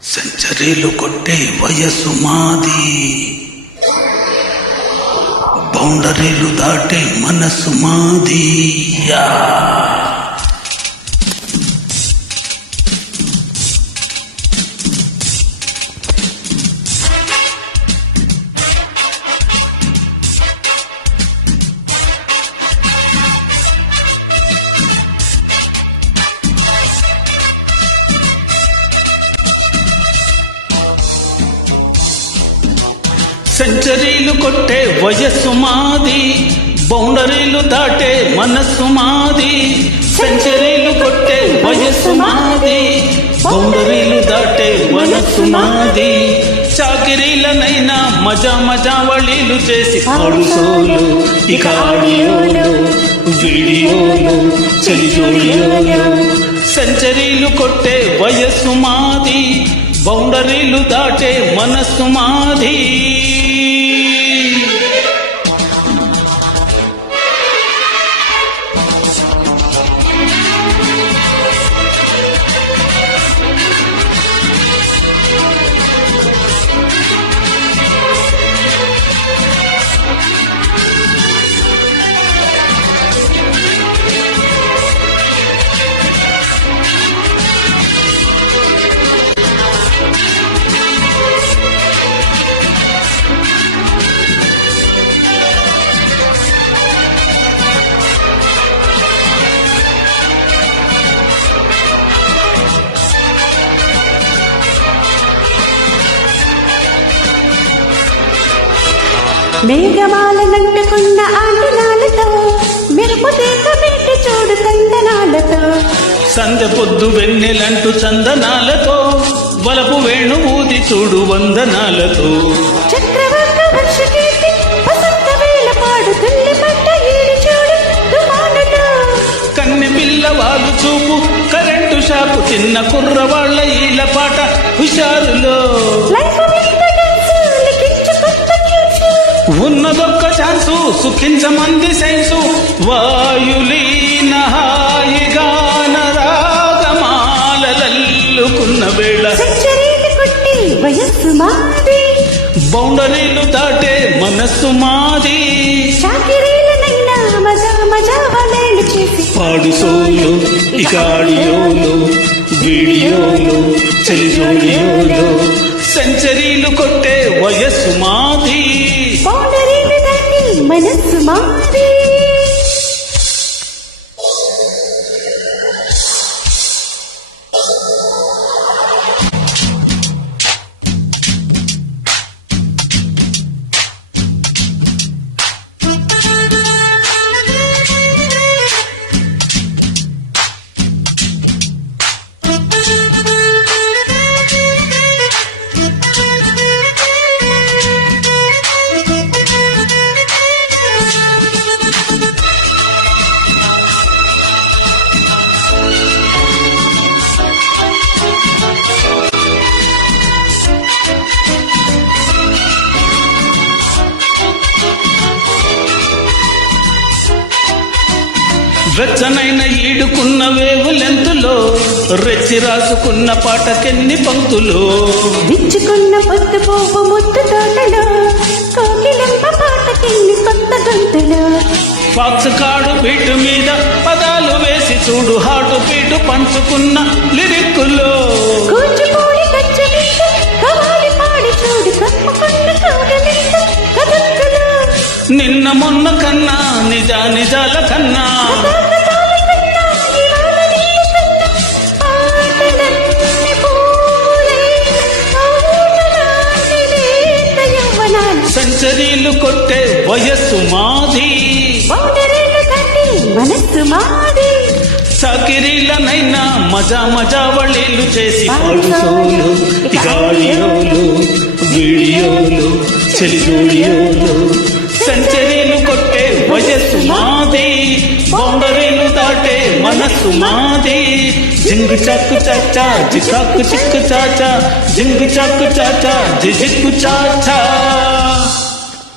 సెంచరీలు కొట్టే వయస్సు మాది, బౌండరీలు దాటే మనసు మాది. సెంచరీలు కొట్టే వయస్సు మాది, బౌండరీలు దాటే మనస్సు మాది. సెంచరీలు కొట్టే వయస్సు మాది, బౌండరీలు దాటే మనస్సు మాది. చాకిరీలనైనా మజా మజా వళీలు చేసి పాడుసోలు, ఇక ఆడియోలు వీడియోలు చెలిజోడియోలు. సెంచరీలు కొట్టే వయస్సు మాది, బౌండరీలు దాటే మనస్సు మాది. మేఘమాలనంటుకున్న ఆంటనాలతో, మెరుపు తీగ పెట్టి చూడు కందనాలతో, సందె పొద్దు వెన్నెలంటూ చందనాలతో, వలపు వేణు ఊది చూడు వందనాలతో. చక్రవర్గ వర్షకీర్తి వసంత వేళ పాడు తుల్లి పట్ట ఈడి చూడు తుమానులో. కన్నె పిల్లవాడు చూపు కరెంటు షాపు, చిన్న కుర్రవాళ్ల ఈల పాట హుషారులో. లైఫ్ మీద డాన్సు, లిఖించు కొత్త న్యూసు, ఉన్నదొక్క ఛాన్సు సుఖించమంది సైన్సు. వాయులీన హాయిగాన రాగమాలల్లుకున్న వేళ. సెంచరీలు కొట్టి వయస్సు మాది, బౌండరీలు దాటే మనస్సు మాది. చాకిరీలనైనా మజా మజా వలేలు చేసి పాడుసోలు, ఇక ఆడియోలు వీడియోలు చెలిజోడియోలు. సెంచరీలు కొట్టే వయస్సు మాది, బౌండరీలు దాటి మనస్సు మాది. వెచ్చనైన ఈడుకున్న వేవులెంతులో, రెచ్చి రాసుకున్న పాటకెన్ని పంక్తులు. విచ్చుకున్న పొద్దు పోపు ముద్దు తోటలో, కోకిలంప పాటకెన్ని కొత్త గొంతులు. ఫాక్స్ కాడు బీటు మీద పదాలు వేసి చూడు హాటు పీటు పంచుకున్న లిరిక్కులో. కూచిపూడి గచ్చలిందు, కవాలి పాడి చూడు కప్పుకున్న కౌగలిందు కథక్కులు. నిన్న మొన్న కన్నా నిజాల కన్నా, కథాకథాల కన్నా ఇవాళ నీళ్ళ కన్నా, పాటలన్నీ పూలైన అవునలాంటి లేత యవ్వనాలు. సెంచరీలు కొట్టే వయస్సు మాది, బౌండరీలు దాటి మనస్సు మాది. చాకిరీలనైనా మజా మజా వళీలు చేసి పాడుసోలు, ఇక ఆడియోలు వీడియోలు చెలిజోడియోలు. సెంచరీలు కొట్టే వయస్సు మాది, బౌండరీలు దాటే మనస్సు మాది. జింగు చాకు చాచా జికాకు చిక్కు చాచా, జింగు చాకు చాచా జిజిక్కు చాచా.